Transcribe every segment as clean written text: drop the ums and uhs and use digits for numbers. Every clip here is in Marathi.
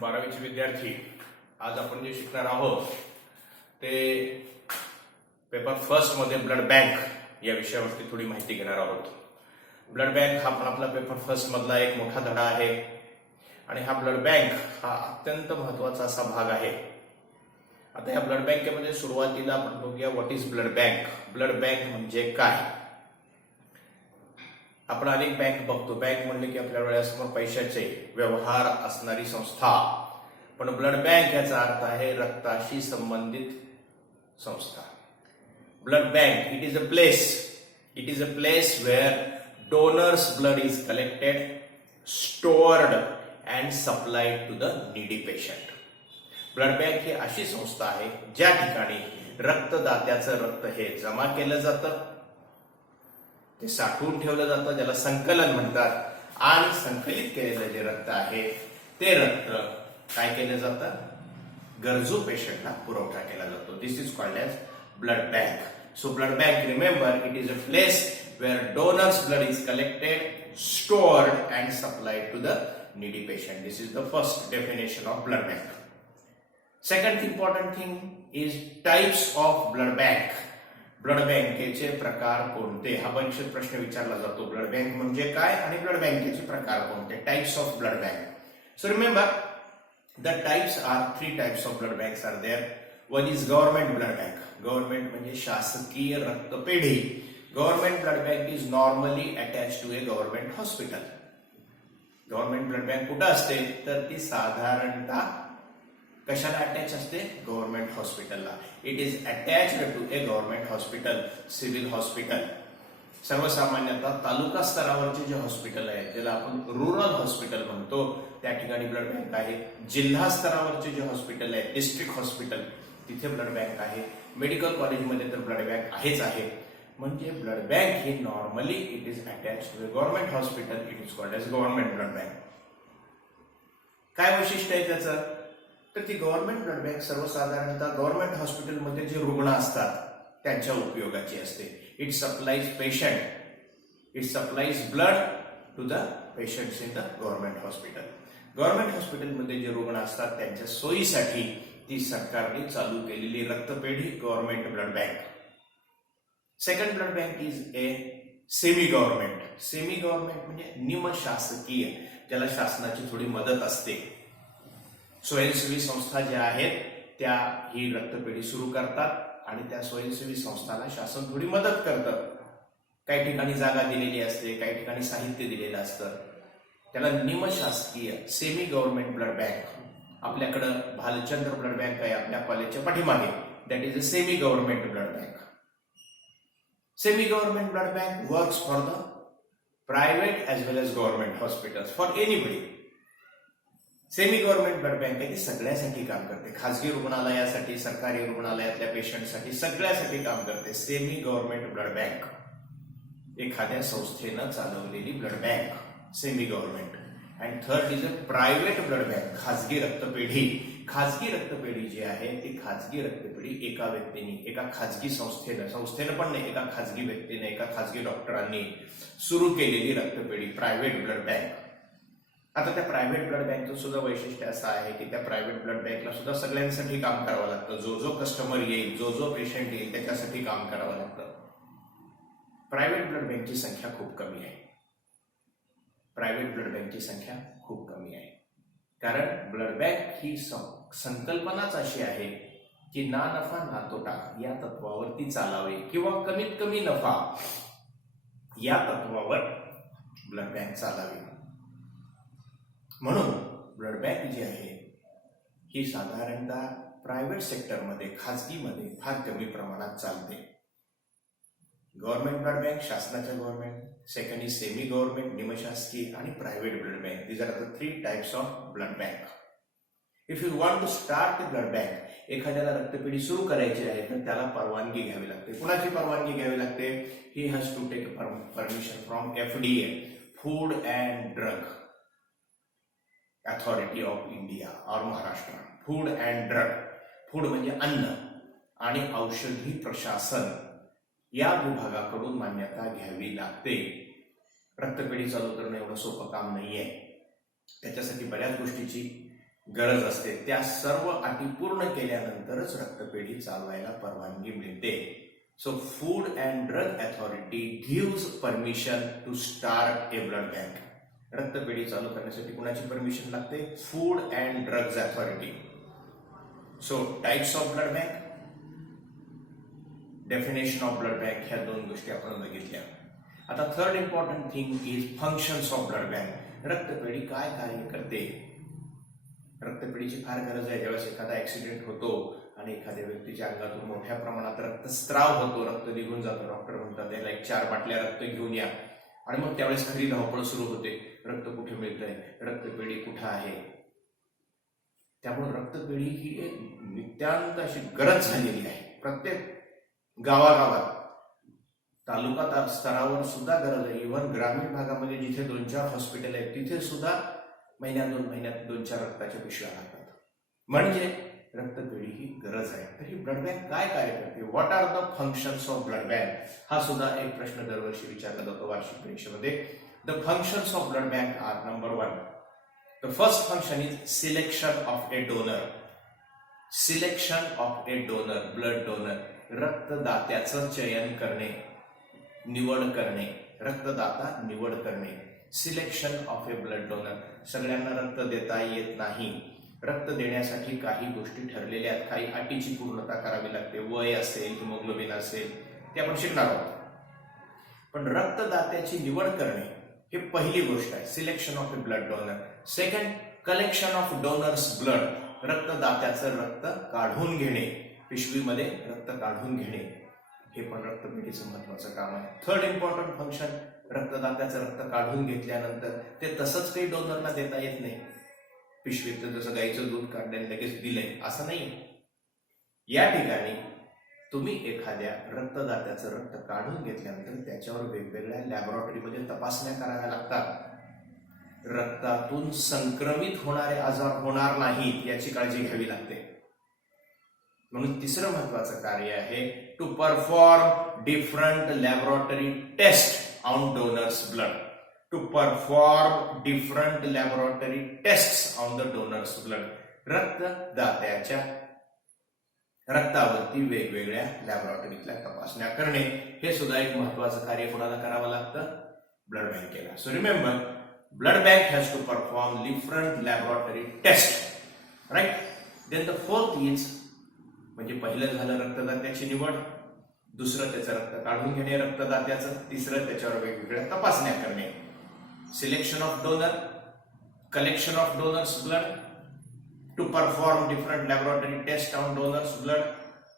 12वीचे विद्यार्थी आज आपण जे शिकणार आहोत ते पेपर फर्स्ट मध्ये ब्लड बँक या विषयावरती थोडी माहिती घेणार आहोत. ब्लड बँक हा पण आपला पेपर फर्स्ट मधला एक मोठा धडा आहे आणि हा ब्लड बँक हा अत्यंत महत्वाचा असा भाग आहे. आता या ब्लड बँकेमध्ये सुरुवातीला आपण बघूया what is blood bank. Blood bank म्हणजे काय. आपण अनेक बँक बघतो. बँक म्हणले की आपल्या डोळ्यासमोर पैशाचे व्यवहार असणारी संस्था, पण ब्लड बँक याचा अर्थ आहे रक्ताशी संबंधित संस्था. Blood bank it is a place where donors blood is collected, stored and supplied to the needy patient. Blood bank ही अशी संस्था आहे ज्या ठिकाणी रक्तदात्याचं रक्त हे जमा केलं जातं, ते साठवून ठेवलं जातं, ज्याला संकलन म्हणतात, आणि संकलित केलेलं जे रक्त आहे ते रक्त काय केलं जातं, गरजू पेशंटला पुरवठा केला जातो. This is called as blood bank. So blood bank, remember, it is a place where donors blood is collected, stored and supplied to the needy patient. This is the first definition of blood bank. Second important thing is types of blood bank. Blood बँकेचे प्रकार कोणते हा परीक्षेत प्रश्न विचारला जातो. ब्लड बँक म्हणजे काय आणि ब्लड बँकेचे प्रकार कोणते. Types of blood bank. So remember the types are 3 types of blood banks are there. One is government blood bank. Government म्हणजे शासकीय रक्तपेढी. Government blood bank is normally attach to a government hospital. Government blood bank कुठं असते तर ती साधारणतः कशाला अटॅच असते, गव्हर्नमेंट हॉस्पिटलला. It is attached to a government hospital, civil hospital. सर्वसामान्यतः तालुका स्तरावरचे जे हॉस्पिटल आहेत ज्याला आपण रुरल हॉस्पिटल म्हणतो त्या ठिकाणी ब्लड बँक आहे. जिल्हा स्तरावरचे जे हॉस्पिटल आहेत, डिस्ट्रिक्ट हॉस्पिटल, तिथे ब्लड बँक आहे. मेडिकल कॉलेजमध्ये तर ब्लड बँक आहेच आहे. म्हणजे ब्लड बँक ही normally it is attach to a government hospital. It is called as government blood bank. काय वैशिष्ट्य आहे त्याचं तर ती गव्हर्नमेंट ब्लड बँक सर्वसाधारणतः गव्हर्नमेंट हॉस्पिटलमध्ये जे रुग्ण असतात त्यांच्या उपयोगाची असते. It supplies blood to the patients in the government hospital. Government हॉस्पिटलमध्ये जे रुग्ण असतात त्यांच्या सोयीसाठी ती सरकारने चालू केलेली रक्तपेढी government blood bank. Second blood bank is a semi government. Semi government म्हणजे निमशासकीय, ज्याला शासनाची थोडी मदत असते. स्वयंसेवी संस्था ज्या आहेत त्या ही रक्तपेढी सुरू करतात आणि त्या स्वयंसेवी संस्थांना शासन थोडी मदत करतं. काही ठिकाणी जागा दिलेली असते, काही ठिकाणी साहित्य दिलेलं असतं. त्याला निमशासकीय सेमी गव्हर्नमेंट ब्लड बँक. आपल्याकडं भालचंद्र ब्लड बँक आहे आपल्या कॉलेजच्या पाठीमागे. That is a semi government blood bank. Semi government blood bank works for the private as well as government hospitals, for anybody. Semi government blood bank आहे ती सगळ्यासाठी काम करते. खासगी रुग्णालयासाठी, सरकारी रुग्णालयातल्या पेशंटसाठी, सगळ्यासाठी काम करते. सेमी गव्हर्नमेंट ब्लड बँक, एखाद्या संस्थेनं चालवलेली blood bank, semi government. And third is a private blood bank, खासगी रक्तपेढी. खासगी रक्तपेढी जी आहे ती खासगी रक्तपेढी एका व्यक्तीने, एका खासगी संस्थेनं पण नाही, एका खासगी व्यक्तीने, एका खासगी डॉक्टरांनी सुरू केलेली रक्तपेढी, प्रायव्हेट ब्लड बँक. आता त्या प्रायव्हेट ब्लड बँकचं सुद्धा वैशिष्ट्य असं आहे की त्या प्रायव्हेट ब्लड बँकला सुद्धा सगळ्यांसाठी काम करावं लागतं. जो कस्टमर येईल, जो पेशंट येईल त्याच्यासाठी काम करावं लागतं. प्रायव्हेट ब्लड बँकची संख्या खूप कमी आहे. प्रायव्हेट ब्लड बँकची संख्या खूप कमी आहे कारण ब्लड बँक ही संकल्पनाच अशी आहे की ना नफा ना तोटा या तत्वावरती चालावे किंवा कमीत कमी नफा या तत्वावर ब्लड बँक चालावी. म्हणून ब्लड बँक जी आहे ही साधारणतः प्रायव्हेट सेक्टरमध्ये, खाजगीमध्ये फार कमी प्रमाणात चालते. गव्हर्नमेंट ब्लड बँक शासनाच्या government, second is semi government निमशासकीय, आणि private blood bank. These are the 3 types of blood bank. If you want to start the blood bank, एखाद्याला रक्तपेढी सुरू करायची आहे तर त्याला परवानगी घ्यावी लागते. कुणाची परवानगी घ्यावी लागते? He has to take permission from FDA, food and drug authority of India और Maharashtra. Food and drug, food म्हणजे अन्न आणि औषधी प्रशासन या विभागाकडून मान्यता घ्यावी लागते. रक्तपेढी चालू करणं एवढं सोपं काम नाहीये. त्याच्यासाठी बऱ्याच गोष्टीची गरज असते त्या सर्व अटी पूर्ण केल्यानंतरच रक्तपेढी चालवायला परवानगी मिळते. So food and drug authority gives permission to start a blood bank. रक्तपेढी चालू करण्यासाठी कुणाची परमिशन लागते? Food and drugs authority. So types of blood bank, definition of blood bank, ह्या दोन गोष्टी आपण बघितल्या. आता third important thing is functions of blood bank. रक्तपेढी काय कार्य करते? रक्तपेढीची फार गरज आहे ज्यावेळेस एखादा ऍक्सिडेंट होतो आणि एखाद्या व्यक्तीच्या अंगातून मोठ्या प्रमाणात रक्तस्राव होतो, रक्त निघून जातो. डॉक्टर म्हणतात त्याला 4 बाटल्या रक्त घेऊन या, आणि मग त्यावेळेस खरी धावपळ सुरू होते. रक्त कुठे मिळतंय, रक्तपेढी कुठं आहे? त्यामुळे रक्तपेढी ही एक नित्यानंद अशी गरज झालेली आहे. प्रत्येक गावागावात, तालुका स्तरावर सुद्धा गरज आहे. इव्हन ग्रामीण भागामध्ये जिथे 2-4 हॉस्पिटल आहेत तिथे सुद्धा महिन्यात 2 महिन्यात 2-4 रक्ताच्या पिशव्या लागतात. म्हणजे रक्तपेढी ही गरज आहे. तर ही ब्लड बँक काय कार्य करते? What are the functions of blood bank? हा सुद्धा एक प्रश्न दरवर्षी विचारला जातो वार्षिक परीक्षेमध्ये. The functions of blood bank are number 1. The first function is selection of a donor. Selection of a donor, blood donor. रक्तदात्याचं चयन करणे, निवड करणे. रक्तदाता निवड करणे. Selection of a blood donor. सगळ्यांना रक्त देता येत नाही. रक्त देण्यासाठी काही गोष्टी ठरलेल्या आहेत, काही अटीची पूर्तता करावी लागते. वय असेल, हिमोग्लोबिन असेल, ते आपण शिकणार आहोत. पण रक्तदात्याची निवड करणे ही पहिली गोष्ट आहे, selection of a blood donor. Second, collection of donors blood. रक्तदात्याचं रक्त काढून घेणे, पिशवीमध्ये रक्त काढून घेणे, हे पण रक्तपेढीचं महत्वाचं काम आहे. थर्ड इम्पॉर्टंट फंक्शन, रक्तदात्याचं रक्त काढून घेतल्यानंतर ते तसंच काही डोनरला देता येत नाही. पिशवीत जसं गाईचं दूध काढल्याने लगेच दिलंय असं नाही. या ठिकाणी तुम्ही एखाद्या रक्तदात्याचं रक्त काढून घेतल्यानंतर त्याच्यावर वेगवेगळ्या लॅबोरेटरीमध्ये तपासण्या कराव्या लागतात. रक्तातून संक्रमित होणारे आजार होणार नाहीत याची काळजी घ्यावी लागते. म्हणून तिसरं महत्वाचं कार्य आहे to perform different laboratory test on donors blood. To perform different laboratory test on the donors blood. रक्तदात्याच्या रक्तावरती वेगवेगळ्या लॅबोरेटरीतल्या तपासण्या करणे, हे सुद्धा एक महत्वाचं कार्य कोणाला करावं लागतं? ब्लड बँकेला. So remember, blood bank has to perform different laboratory test, right. Then the fourth is, म्हणजे पहिलं झालं रक्तदात्याची निवड, दुसरं त्याचं रक्त काढून घेणे रक्तदात्याचं, तिसरं त्याच्यावर वेगवेगळ्या तपासण्या करणे. Selection of donor, collection of donors blood, to perform different laboratory test on donors blood.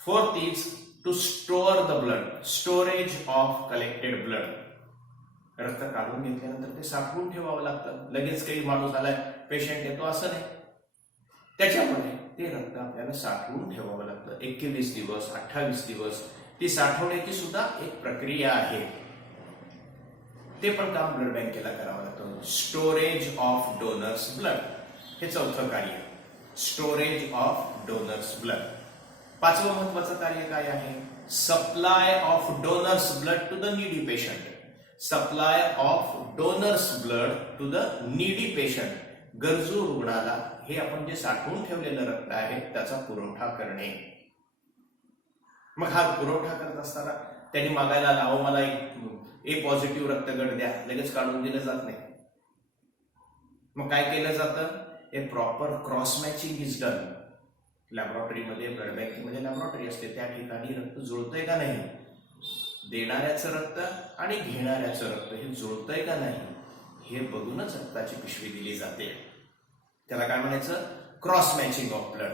Fourth is to store the blood, storage of collected blood. रक्त काढून घेतल्यानंतर ते साठवून ठेवावं लागतं. लगेच काही माणूस आलाय, पेशंट येतो असं नाही. त्याच्यामुळे ते रक्त आपल्याला साठवून ठेवावं लागतं. 21 दिवस, 28 दिवस ती साठवण्याची सुद्धा एक प्रक्रिया आहे. ते पण काम ब्लड बँकेला करावं लागतं. स्टोरेज ऑफ डोनर्स ब्लड, हे चौथं कार्य, स्टोरेज ऑफ डोनर्स ब्लड. पाचवं महत्वाचं कार्य काय आहे? Supply of donors blood to the needy patient. Supply of donors blood to the needy patient. गरजू रुग्णाला हे आपण जे साठवून ठेवलेलं रक्त आहे त्याचा पुरवठा करणे. मग हा पुरवठा करत असताना त्यांनी मागायला आला, अहो मला ए पॉझिटिव्ह रक्तगट द्या, लगेच काढून दिलं जात नाही. मग काय केलं जातं? A proper cross matching is done. लॅबोरेटरीमध्ये, ब्लड बँकेमध्ये लॅबोरेटरी असते, त्या ठिकाणी रक्त जुळतंय का नाही, देणाऱ्याचं रक्त आणि घेणाऱ्याचं रक्त हे जुळतंय का नाही, हे बघूनच रक्ताची पिशवी दिली जाते. त्याला काय म्हणायचं? Cross matching of blood.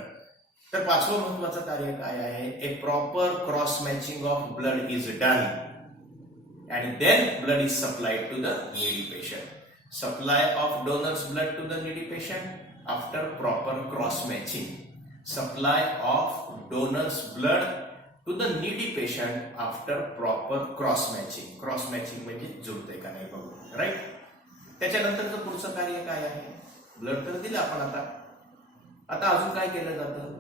तर पाचवं महत्वाचं कार्य काय आहे? A proper cross matching of blood is done and then blood is supplied to the needy patient. Supply of donors blood to the needy patient after proper cross matching. Supply of donors blood to the needy patient after proper cross matching. Cross matching म्हणजे जुळतंय का नाही बघू, राईट. त्याच्यानंतरचं पुढचं कार्य काय आहे? ब्लड तर दिलं आपण, आता अजून काय केलं जातं?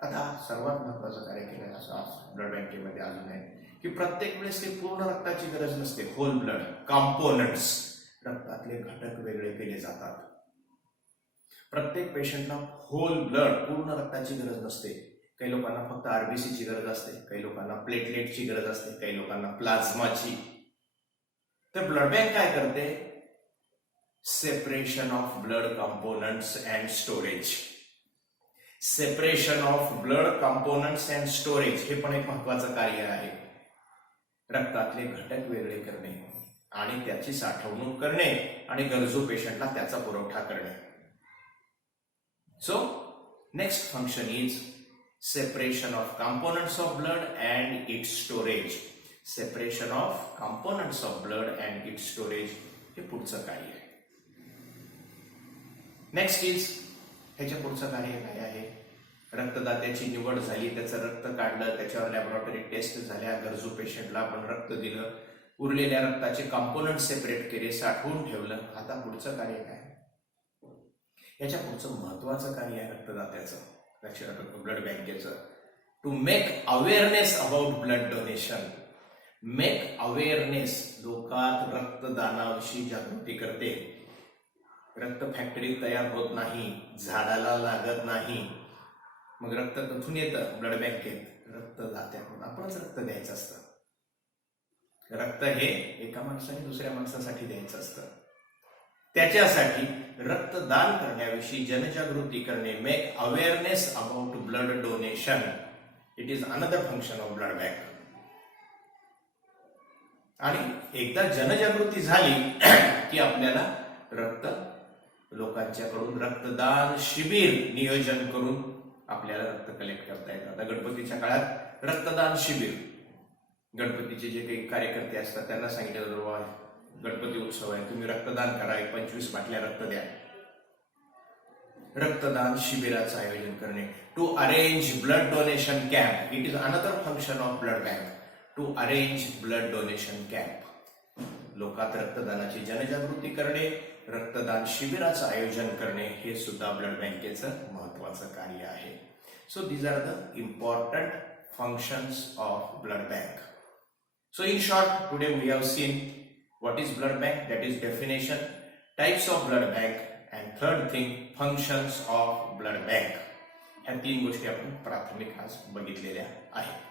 आता सर्वात महत्वाचं कार्य केलं असं ब्लड बँकेमध्ये अजून आहे की प्रत्येक वेळेस ते पूर्ण रक्ताची गरज नसते. होल ब्लड कंपोनंट्स, रक्तातले घटक वेगळे केले जातात. प्रत्येक पेशंटला होल ब्लड, पूर्ण रक्ताची गरज नसते. काही लोकांना फक्त आरबीसीची गरज असते, काही लोकांना प्लेटलेटची गरज असते, काही लोकांना प्लाझ्माची. तर ब्लड बँक काय करते? Separation of blood components and storage. Separation of blood components and storage हे पण एक महत्वाचं कार्य आहे. रक्तातले घटक वेगळे करणे आणि त्याची साठवणूक करणे आणि गरजू पेशंटला त्याचा पुरवठा करणे. So next function is separation of components of blood and its storage. Separation of components of blood and its storage हे पुढचं कार्य आहे. नेक्स्ट इज, ह्याच्या पुढचं कार्य काय आहे? रक्तदात्याची निवड झाली, त्याचं रक्त काढलं, त्याच्यावर लॅबोरेटरी टेस्ट झाल्या, गरजू पेशंटला आपण रक्त दिलं, उरलेल्या रक्ताचे कंपोनंट सेपरेट केले, साठवून ठेवलं. आता पुढचं कार्य काय? याच्या पुढचं महत्वाचं कार्य आहे रक्तदात्याचं, ब्लड बँकेचं. To make awareness about blood donation. Make awareness, लोकात रक्तदानाविषयी जागृती करते. रक्त फॅक्टरीत तयार होत नाही, झाडाला लागत नाही. मग रक्त कुठून येतं? ब्लड बँकेत. रक्तदात्याकडून आपणच रक्त द्यायचं असतं. रक्त हे एका माणसाने दुसऱ्या माणसासाठी द्यायचं असतं. त्याच्यासाठी रक्तदान करण्याविषयी जनजागृती करणे, make awareness about blood donation, it is another function of blood bank. आणि एकदा जनजागृती झाली की आपल्याला लोकांच्याकडून रक्तदान शिबिर नियोजन करून आपल्याला रक्त कलेक्ट करता येतं. आता गणपतीच्या काळात रक्तदान शिबिर, गणपतीचे जे काही कार्यकर्ते असतात त्यांना सांगितलं जातं, गणपती उत्सव आहे, तुम्ही रक्तदान करा, 25 बाटल्या रक्त द्या. रक्तदान शिबिराचं आयोजन करणे. To arrange blood donation camp, it is another function of blood bank. To arrange blood donation camp, लोकात रक्तदानाची जनजागृती करणे, रक्तदान शिबिराचं आयोजन करणे हे सुद्धा ब्लड बँकेचं महत्वाचं कार्य आहे. So these are the important functions of blood bank. So in short, today we have seen what is blood bank, that is definition, types of blood bank, and third thing, functions of blood bank. ह्या 3 गोष्टी आपण प्राथमिक आज बघितलेल्या आहेत.